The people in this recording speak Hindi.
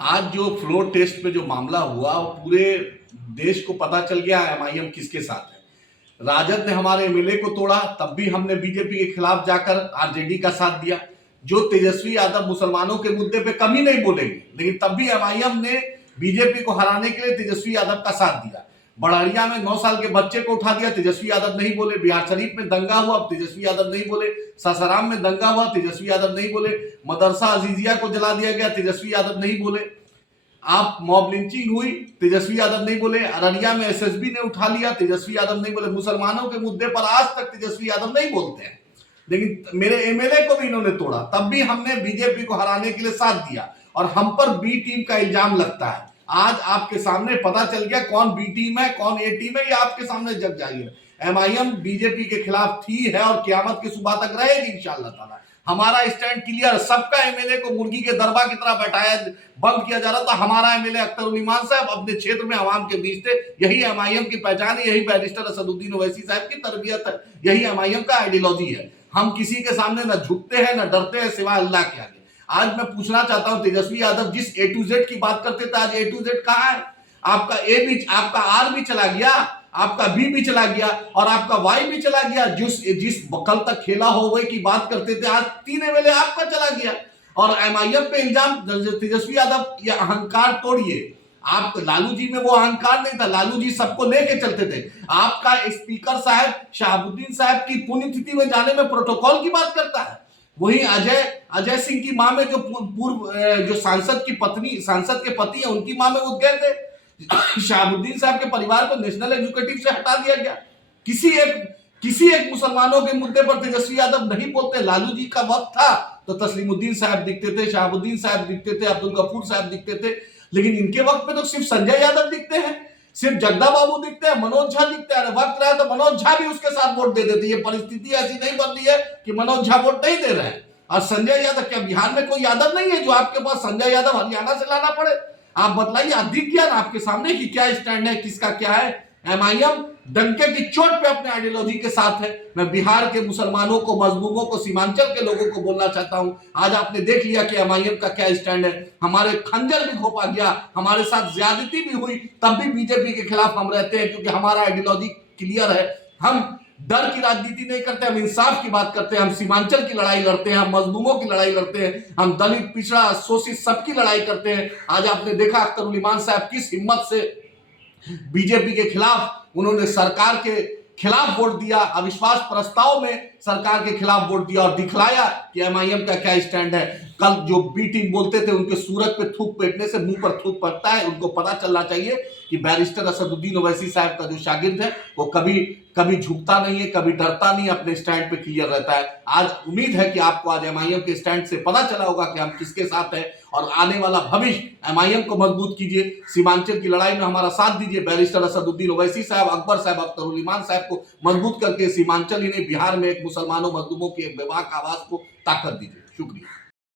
आज जो फ्लोर टेस्ट पे जो मामला हुआ वो पूरे देश को पता चल गया एमआईएम किसके साथ है। राजद ने हमारे एमएलए को तोड़ा, तब भी हमने बीजेपी के खिलाफ जाकर आरजेडी का साथ दिया। जो तेजस्वी यादव मुसलमानों के मुद्दे पे कभी नहीं बोलेंगे, लेकिन तब भी एमआईएम ने बीजेपी को हराने के लिए तेजस्वी यादव का साथ दिया। बड़हरिया में 9 साल के बच्चे को उठा दिया, तेजस्वी यादव नहीं बोले। बिहार शरीफ में दंगा हुआ, तेजस्वी यादव नहीं बोले। सासाराम में दंगा हुआ, तेजस्वी यादव नहीं बोले। मदरसा अजीजिया को जला दिया गया, तेजस्वी यादव नहीं बोले। आप मॉब लिंचिंग हुई, तेजस्वी यादव नहीं बोले। अररिया में एसएसबी ने उठा लिया, तेजस्वी यादव नहीं बोले। मुसलमानों के मुद्दे पर आज तक तेजस्वी यादव नहीं बोलते हैं, लेकिन मेरे एमएलए को भी इन्होंने तोड़ा, तब भी हमने बीजेपी को हराने के लिए साथ दिया। और हम पर बी टीम का इल्जाम लगता है। आज आपके सामने पता चल गया कौन बी टीम है कौन ए टीम है, ये आपके सामने जग जाएगा। एमआईएम बीजेपी के खिलाफ थी, है और क्यामत की सुबह तक रहेगी इंशाअल्लाह ताला। हमारा स्टैंड क्लियर। सबका एमएलए को मुर्गी के दरबा की तरह बैठाया बंद किया जा रहा था। हमारा एमएलए अख्तरुल इमान साहब अपने क्षेत्र में आवाम के बीच थे। यही एमआईएम की पहचान है, यही बैरिस्टर असदुद्दीन ओवैसी साहब की तरबियत है, यही एमआईएम का आइडियोलॉजी है। हम किसी के सामने न झुकते हैं न डरते हैं सिवाय अल्लाह के आगे। आज मैं पूछना चाहता हूं, तेजस्वी यादव जिस A to Z की बात करते थे, आज A to Z कहां है? आपका ए भी, आपका आर भी चला गया, आपका बी भी चला गया और आपका वाई भी चला गया। जिस कल तक खेला हो वही की बात करते थे, आज 3 एमएलए आपका चला गया। और एमआईएम पे इल्जाम, तेजस्वी यादव ये अहंकार तोड़िए। आप लालू जी में वो अहंकार नहीं था, लालू जी सबको लेके चलते थे। आपका स्पीकर साहब शहाबुद्दीन साहब की पुण्यतिथि में जाने में प्रोटोकॉल की बात करता है। वही अजय सिंह की मां में जो पूर्व जो सांसद के पति है, उनकी मां में वो गए थे। शहाबुद्दीन साहब के परिवार को नेशनल एजुकेटिव से हटा दिया गया। किसी एक मुसलमानों के मुद्दे पर तेजस्वी यादव नहीं बोलते। लालू जी का वक्त था तो तस्लीमुद्दीन साहब दिखते थे, शहाबुद्दीन साहब दिखते थे, अब्दुल गफूर साहब दिखते थे, लेकिन इनके वक्त में तो सिर्फ संजय यादव दिखते हैं, सिर्फ जगदा बाबू दिखते हैं, मनोज झा दिखते हैं। वक्त रहा तो मनोज झा भी उसके साथ वोट दे देते। ये परिस्थिति ऐसी नहीं बन रही है कि मनोज झा वोट नहीं दे रहे हैं। और संजय यादव, क्या बिहार में कोई यादव नहीं है जो आपके पास संजय यादव हरियाणा से लाना पड़े? आप बताइए, आप दिख गया ना आपके सामने कि क्या स्टैंड है, किसका क्या है। एमआईएम डंके की चोट पे अपने आइडियोलॉजी के साथ है। मैं बिहार के मुसलमानों को, मजलूमों को, सीमांचल के लोगों को बोलना चाहता हूं, आज आपने देख लिया कि एमआईएम का क्या स्टैंड है। हमारे खंजर भी घोंपा गया, हमारे साथ ज्यादती भी हुई, तब भी बीजेपी के खिलाफ हम रहते हैं, क्योंकि हमारा आइडियोलॉजी क्लियर है। हम डर की राजनीति नहीं करते, हम इंसाफ की बात करते हैं। हम सीमांचल की लड़ाई लड़ते हैं, हम मजलूमों की लड़ाई लड़ते हैं, हम दलित, पिछड़ा, शोषित सबकी लड़ाई करते हैं। आज आपने देखा अख्तरुल इमान साहब किस हिम्मत से बीजेपी के खिलाफ, उन्होंने सरकार के खिलाफ वोट दिया, अविश्वास प्रस्ताव में सरकार के खिलाफ वोट दिया और दिखलाया कि एमआईएम का क्या स्टैंड है। कल जो बी टीम बोलते थे, उनके सूरज पे थूक पेटने से मुंह पर थूक पड़ता है। उनको पता चलना चाहिए कि बैरिस्टर असदुद्दीन ओवैसी साहब का जो शागिर्द है वो कभी झुकता नहीं है, कभी डरता नहीं, अपने स्टैंड पे क्लियर रहता है। आज उम्मीद है कि आपको आज एमआईएम के स्टैंड से पता चला होगा कि हम किसके साथ हैं, और आने वाला भविष्य एमआईएम को मजबूत कीजिए। सीमांचल की लड़ाई में हमारा साथ दीजिए। बैरिस्टर असदुद्दीन ओवैसी साहब, अकबर साहब, अख्तरुल इमान साहब को मजबूत करके सीमांचल ही नहीं, बिहार में एक मुसलमानों मजलूमों की एक बेबाक आवाज को ताकत दीजिए। शुक्रिया।